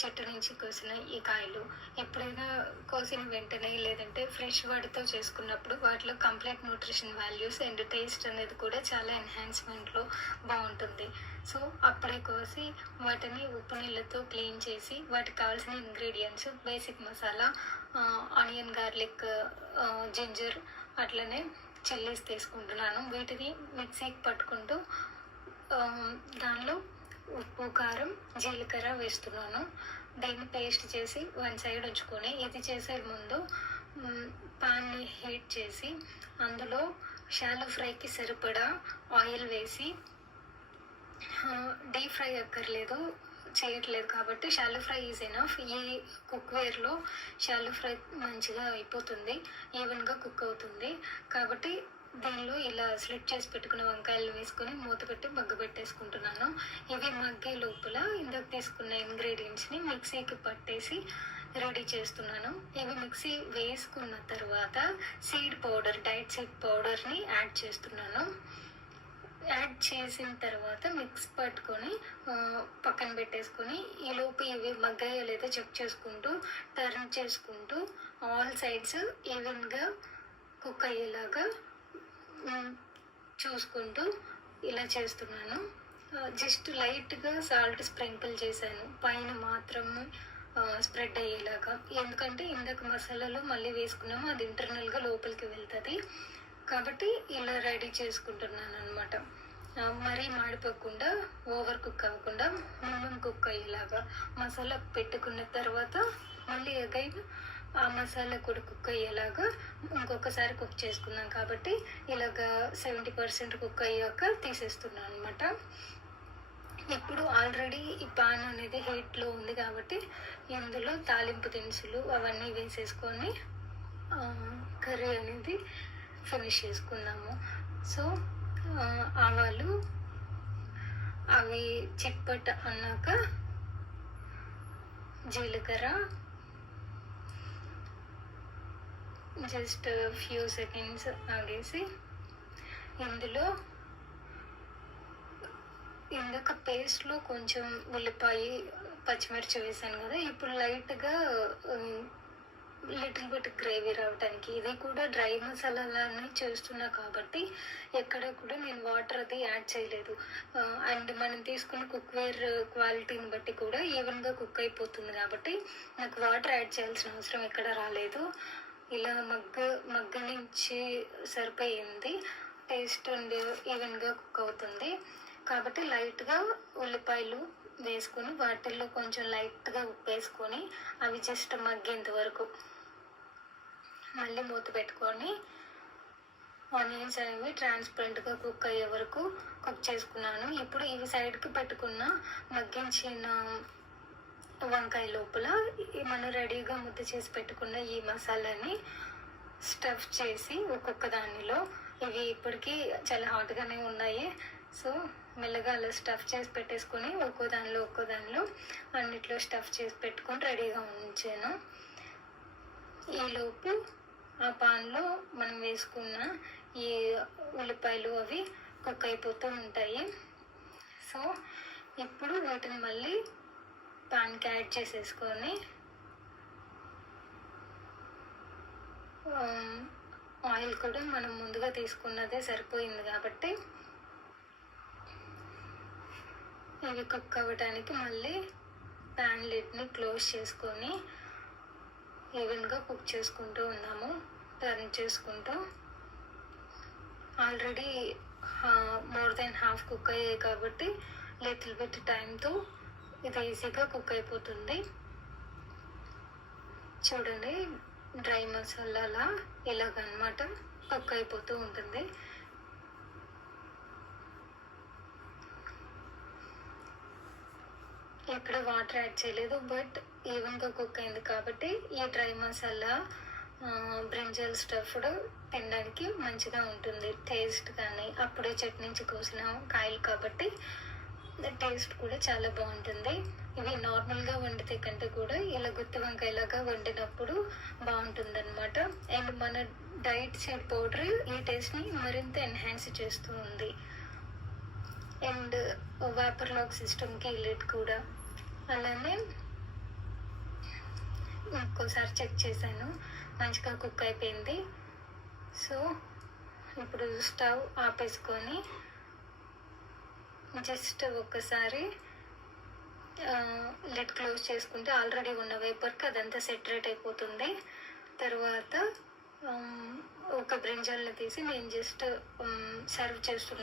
చెట్టు నుంచి కోసిన ఈ కాయలు ఎప్పుడైనా కోసిన వెంటనే లేదంటే ఫ్రెష్ వాటితో చేసుకున్నప్పుడు వాటిలో complete nutrition values and taste అనేది కూడా చాలా ఎన్హాన్స్మెంట్లో బాగుంటుంది. సో అప్పుడే కోసి వాటిని ఉప్పు నీళ్ళతో క్లీన్ చేసి వాటికి కావాల్సిన ingredients basic masala onion garlic ginger అట్లనే చెల్లేసి తీసుకుంటున్నాను. వీటిని మిక్సీకి పట్టుకుంటూ దానిలో ఉప్పు కారం జీలకర్ర వేస్తున్నాను. దీన్ని పేస్ట్ చేసి వన్ సైడ్ ఉంచుకొని ఇది చేసే ముందు పాన్ని హీట్ చేసి అందులో షాలో ఫ్రైకి సరిపడా ఆయిల్ వేసి డీప్ ఫ్రై అక్కర్లేదు. చేయట్లేదు కాబట్టి షాలో ఫ్రై ఈజ్ ఎనఫ్. ఈ కుక్వేర్లో షాలో ఫ్రై మంచిగా అయిపోతుంది. ఈవెన్గా కుక్ అవుతుంది. కాబట్టి దీనిలో ఇలా స్లిట్ చేసి పెట్టుకున్న వంకాయలు వేసుకొని మూత పెట్టి బగ్గ పెట్టేసుకుంటున్నాను. ఇవి మగ్గే లోపల ఇందాక తీసుకున్న ఇంగ్రీడియంట్స్ని మిక్సీకి పట్టేసి రెడీ చేస్తున్నాను. ఇవి మిక్సీ వేసుకున్న తర్వాత సీడ్ పౌడర్ డైట్ సీడ్ పౌడర్ని యాడ్ చేస్తున్నాను. యాడ్ చేసిన తర్వాత మిక్స్ పట్టుకొని పక్కన పెట్టేసుకొని ఈ లోపు ఇవి మగ్గాయో లేదో చెక్ చేసుకుంటూ టర్న్ చేసుకుంటూ ఆల్ సైడ్స్ ఈవెన్గా కుక్ అయ్యేలాగా చూసుకుంటూ ఇలా చేస్తున్నాను. జస్ట్ లైట్గా సాల్ట్ స్ప్రింకిల్ చేశాను. పైన మాత్రము స్ప్రెడ్ అయ్యేలాగా. ఎందుకంటే ఇందాక మసాలాలో మళ్ళీ వేసుకున్నాము అది ఇంటర్నల్గా లోపలికి వెళ్తుంది. కాబట్టి ఇలా రెడీ చేసుకుంటున్నాను అనమాట మరీ మాడిపోకుండా ఓవర్ కుక్ అవ్వకుండా మినిమం కుక్ అయ్యేలాగా మసాలా పెట్టుకున్న తర్వాత మళ్ళీ ఎగైన్ ఆ మసాలా కూడా కుక్ అయ్యేలాగా ఇంకొకసారి కుక్ చేసుకున్నాం కాబట్టి ఇలాగ సెవెంటీ పర్సెంట్ కుక్ అయ్యాక తీసేస్తున్నాను అనమాట ఇప్పుడు ఆల్రెడీ ఈ పాన్ అనేది హీట్లో ఉంది కాబట్టి ఇందులో తాలింపు దినుసులు అవన్నీ వేసేసుకొని కర్రీ అనేది ఫినిష్ చేసుకున్నాము సో ఆ, ఆవాలు అవి చిట్పట్ అన్నాక జీలకర్ర జస్ట్ ఫ్యూ సెకండ్స్ ఆగేసి ఇందులో ఇందాక పేస్ట్లో కొంచెం ఉల్లిపాయ పచ్చిమిర్చి వేసాను కదా ఇప్పుడు లైట్గా లిటిల్ బిట్ గ్రేవీ రావడానికి ఇది కూడా డ్రై మసాలాలని చేస్తున్నా కాబట్టి ఎక్కడ కూడా నేను వాటర్ అది యాడ్ చేయలేదు. అండ్ మనం తీసుకున్న కుక్వేర్ క్వాలిటీని బట్టి కూడా ఈవెన్గా కుక్ అయిపోతుంది కాబట్టి నాకు వాటర్ యాడ్ చేయాల్సిన అవసరం ఎక్కడ రాలేదు. ఇలా మగ్గ మగ్గ నుంచి సరిపోయింది. టేస్ట్ అండ్ ఈవెన్గా కుక్ అవుతుంది. కాబట్టి లైట్గా ఉల్లిపాయలు వేసుకొని వాటిల్లో కొంచెం లైట్గా ఉప్పు వేసుకొని అవి జస్ట్ మగ్గేంత వరకు మళ్ళీ మూత పెట్టుకొని ఆనియన్స్ అనేవి ట్రాన్స్పరెంట్గా కుక్ అయ్యే వరకు కుక్ చేసుకున్నాను. ఇప్పుడు ఇవి సైడ్కి పెట్టుకున్న మగ్గించిన వంకాయ లోపల మనం రెడీగా ముద్ద చేసి పెట్టుకున్న ఈ మసాలాని స్టఫ్ చేసి ఒక్కొక్క దానిలో ఇవి ఇప్పటికీ చాలా హాట్గానే ఉన్నాయి. సో మెల్లగా అలా స్టఫ్ చేసి పెట్టేసుకొని ఒక్కో దానిలో ఒక్కో దానిలో అన్నిట్లో స్టఫ్ చేసి పెట్టుకొని రెడీగా ఉంచాను. ఈలోపు ఆ పాన్లో మనం వేసుకున్న ఈ ఉల్లిపాయలు అవి కుక్ అయిపోతూ ఉంటాయి. సో ఇప్పుడు వీటిని మళ్ళీ పాన్కి యాడ్ చేసేసుకొని ఆయిల్ కూడా మనం ముందుగా తీసుకున్నదే సరిపోయింది కాబట్టి అవి కుక్ అవ్వడానికి మళ్ళీ ప్యాన్ లిడ్ని క్లోజ్ చేసుకొని ఈవెన్గా కుక్ చేసుకుంటూ ఉన్నాము టర్న్ చేసుకుంటూ. Already more than half cook అయ్యాయి కాబట్టి లిటిల్ బిట్ టైంతో ఇది ఈజీగా కుక్ అయిపోతుంది. చూడండి డ్రై మసాలాలా ఇలాగనమాట కుక్ అయిపోతూ ఉంటుంది. ఎక్కడ వాటర్ యాడ్ చేయలేదు బట్ ఈవెన్గా కుక్ అయింది కాబట్టి ఈ డ్రై మసాలా బ్రింజల్ స్టఫ్డ్ తినడానికి మంచిగా ఉంటుంది. టేస్ట్ కానీ అప్పుడే చెట్టు నుంచి కోసిన కాయలు కాబట్టి టేస్ట్ కూడా చాలా బాగుంటుంది. ఇవి నార్మల్గా వండితే కంటే కూడా ఇలా గుత్తి వంకాయలాగా వండినప్పుడు బాగుంటుంది అనమాట అండ్ మన డైట్ సీడ్ పౌడర్ ఈ టేస్ట్ని మరింత ఎన్హాన్స్ చేస్తూ ఉంది. అండ్ వేపర్ లాక్ సిస్టమ్కి లిడ్ కూడా. అలానే ఇంకోసారి చెక్ చేశాను. మంచిగా కుక్ అయిపోయింది. సో ఇప్పుడు స్టవ్ ఆపేసుకొని జస్ట్ ఒక్కసారి లెట్ క్లోజ్ చేసుకుంటే ఆల్రెడీ ఉన్న వేపర్కి అదంతా సెటరేట్ అయిపోతుంది. తర్వాత ఒక బ్రింజల్ని తీసి నేను జస్ట్ సర్వ్ చేస్తున్నాను.